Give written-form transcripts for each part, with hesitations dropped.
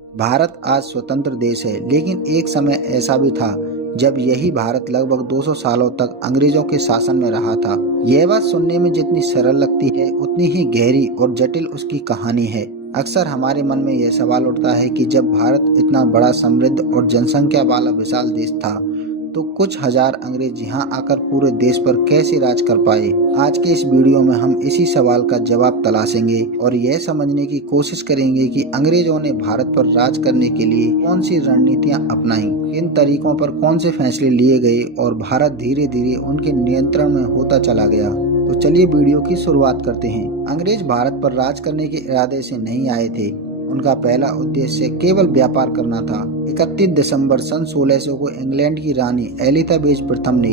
भारत आज स्वतंत्र देश है, लेकिन एक समय ऐसा भी था जब यही भारत लगभग 200 सालों तक अंग्रेजों के शासन में रहा था। यह बात सुनने में जितनी सरल लगती है, उतनी ही गहरी और जटिल उसकी कहानी है। अक्सर हमारे मन में यह सवाल उठता है कि जब भारत इतना बड़ा, समृद्ध और जनसंख्या वाला विशाल देश था, तो कुछ हजार अंग्रेज यहाँ आकर पूरे देश पर कैसे राज कर पाए। आज के इस वीडियो में हम इसी सवाल का जवाब तलाशेंगे और यह समझने की कोशिश करेंगे कि अंग्रेजों ने भारत पर राज करने के लिए कौन सी रणनीतियां अपनाई, इन तरीकों पर कौन से फैसले लिए गए और भारत धीरे धीरे उनके नियंत्रण में होता चला गया। तो चलिए वीडियो की शुरुआत करते हैं। अंग्रेज भारत पर राज करने के इरादे से नहीं आए थे। उनका पहला उद्देश्य केवल व्यापार करना था। 31 दिसंबर सन 1600 को इंग्लैंड की रानी एलिजाबेथ प्रथम ने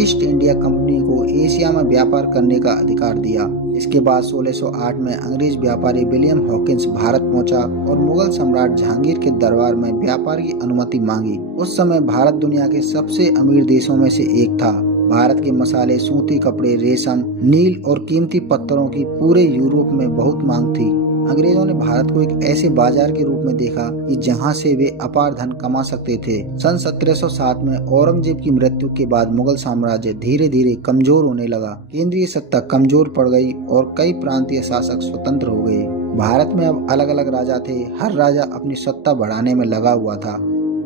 ईस्ट इंडिया कंपनी को एशिया में व्यापार करने का अधिकार दिया। इसके बाद 1608 में अंग्रेज व्यापारी विलियम हॉकिंस भारत पहुंचा और मुगल सम्राट जहांगीर के दरबार में व्यापार की अनुमति मांगी। उस समय भारत दुनिया के सबसे अमीर देशों में से एक था। भारत के मसाले, सूती कपड़े, रेशम, नील और कीमती पत्थरों की पूरे यूरोप में बहुत मांग थी। अंग्रेजों ने भारत को एक ऐसे बाजार के रूप में देखा कि जहां से वे अपार धन कमा सकते थे। सन 1707 में औरंगजेब की मृत्यु के बाद मुगल साम्राज्य धीरे धीरे कमजोर होने लगा। केंद्रीय सत्ता कमजोर पड़ गई और कई प्रांतीय शासक स्वतंत्र हो गए। भारत में अब अलग अलग राजा थे। हर राजा अपनी सत्ता बढ़ाने में लगा हुआ था।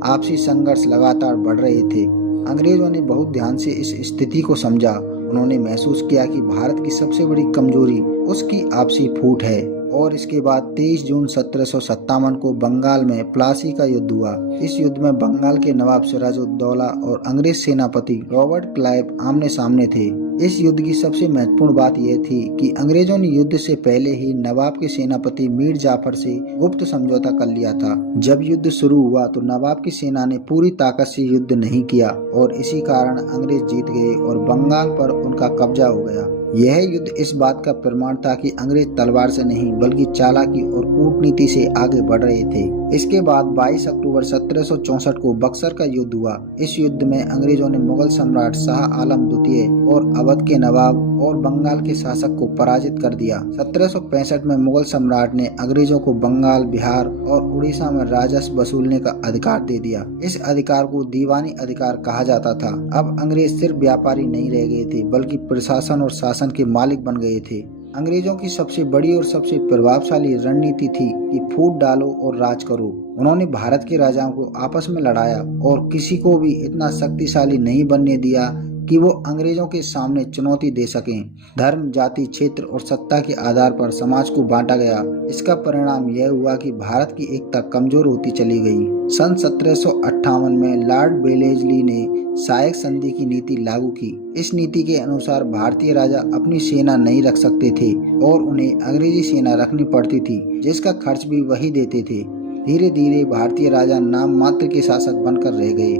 आपसी संघर्ष लगातार बढ़ रहे थे। अंग्रेजों ने बहुत ध्यान से इस स्थिति को समझा। उन्होंने महसूस किया कि भारत की सबसे बड़ी कमजोरी उसकी आपसी फूट है। और इसके बाद 23 जून 1757 को बंगाल में प्लासी का युद्ध हुआ। इस युद्ध में बंगाल के नवाब सिराजुद्दौला और अंग्रेज सेनापति रॉबर्ट क्लाइव आमने सामने थे। इस युद्ध की सबसे महत्वपूर्ण बात यह थी कि अंग्रेजों ने युद्ध से पहले ही नवाब के सेनापति मीर जाफर से गुप्त समझौता कर लिया था। जब युद्ध शुरू हुआ तो नवाब की सेना ने पूरी ताकत से युद्ध नहीं किया और इसी कारण अंग्रेज जीत गए और बंगाल पर उनका कब्जा हो गया। यह युद्ध इस बात का प्रमाण था कि अंग्रेज तलवार से नहीं बल्कि चालाकी और कूटनीति से आगे बढ़ रहे थे। इसके बाद 22 अक्टूबर 1764 को बक्सर का युद्ध हुआ। इस युद्ध में अंग्रेजों ने मुगल सम्राट शाह आलम द्वितीय और अवध के नवाब और बंगाल के शासक को पराजित कर दिया। 1765 में मुगल सम्राट ने अंग्रेजों को बंगाल, बिहार और उड़ीसा में राजस्व वसूलने का अधिकार दे दिया। इस अधिकार को दीवानी अधिकार कहा जाता था। अब अंग्रेज सिर्फ व्यापारी नहीं रह गए थे बल्कि प्रशासन और शासन के मालिक बन गए थे। अंग्रेजों की सबसे बड़ी और सबसे प्रभावशाली रणनीति थी कि फूट डालो और राज करो। उन्होंने भारत के राजाओं को आपस में लड़ाया और किसी को भी इतना शक्तिशाली नहीं बनने दिया कि वो अंग्रेजों के सामने चुनौती दे सकें। धर्म, जाति, क्षेत्र और सत्ता के आधार पर समाज को बांटा गया। इसका परिणाम यह हुआ कि भारत की एकता कमजोर होती चली गई। सन 1758 में लॉर्ड वेलेस्ली ने सहायक संधि की नीति लागू की। इस नीति के अनुसार भारतीय राजा अपनी सेना नहीं रख सकते थे और उन्हें अंग्रेजी सेना रखनी पड़ती थी, जिसका खर्च भी वही देते थे। धीरे धीरे भारतीय राजा नाम मात्र के शासक बनकर रह गए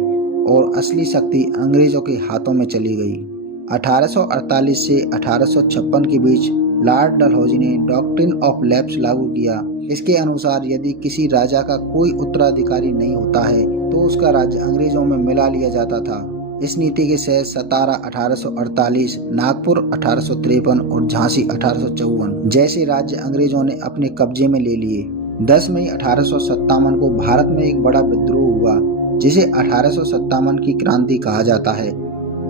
और असली शक्ति अंग्रेजों के हाथों में चली गई। 1848 से 1856 के बीच लॉर्ड डलहौजी ने डॉक्ट्रिन ऑफ लैप्स लागू किया। इसके अनुसार यदि किसी राजा का कोई उत्तराधिकारी नहीं होता है तो उसका राज्य अंग्रेजों में मिला लिया जाता था। इस नीति के तहत सतारा 1848, नागपुर 1853 और झांसी 1854 जैसे राज्य अंग्रेजों ने अपने कब्जे में ले लिए। 10 मई 1857 को भारत में एक बड़ा विद्रोह हुआ जिसे 1857 की क्रांति कहा जाता है।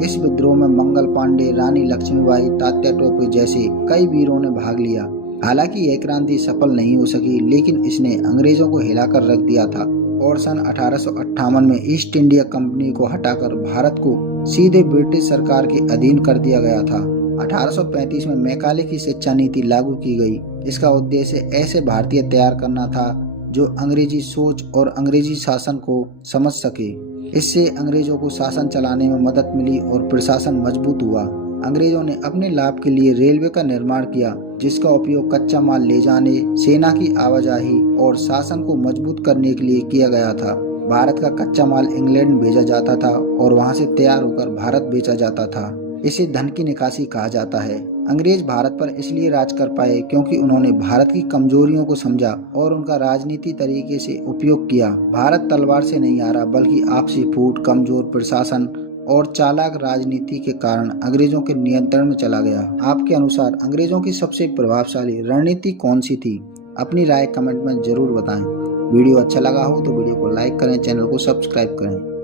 इस विद्रोह में मंगल पांडे, रानी लक्ष्मीबाई, तात्या टोपे जैसे कई वीरों ने भाग लिया। हालांकि यह क्रांति सफल नहीं हो सकी, लेकिन इसने अंग्रेजों को हिलाकर रख दिया था और सन 1858 में ईस्ट इंडिया कंपनी को हटाकर भारत को सीधे ब्रिटिश सरकार के अधीन कर दिया गया था। 1835 में मैकाले की शिक्षा नीति लागू की गई। इसका उद्देश्य ऐसे भारतीय तैयार करना था जो अंग्रेजी सोच और अंग्रेजी शासन को समझ सके। इससे अंग्रेजों को शासन चलाने में मदद मिली और प्रशासन मजबूत हुआ। अंग्रेजों ने अपने लाभ के लिए रेलवे का निर्माण किया, जिसका उपयोग कच्चा माल ले जाने, सेना की आवाजाही और शासन को मजबूत करने के लिए किया गया था। भारत का कच्चा माल इंग्लैंड भेजा जाता था और वहां से तैयार होकर भारत बेचा जाता था। इसे धन की निकासी कहा जाता है। अंग्रेज भारत पर इसलिए राज कर पाए क्योंकि उन्होंने भारत की कमजोरियों को समझा और उनका राजनीति तरीके से उपयोग किया। भारत तलवार से नहीं आ रहा बल्कि आपसी फूट, कमजोर प्रशासन और चालाक राजनीति के कारण अंग्रेजों के नियंत्रण में चला गया। आपके अनुसार अंग्रेजों की सबसे प्रभावशाली रणनीति कौन सी थी? अपनी राय कमेंट में जरूर बताएं। वीडियो अच्छा लगा हो तो वीडियो को लाइक करें, चैनल को सब्सक्राइब करें।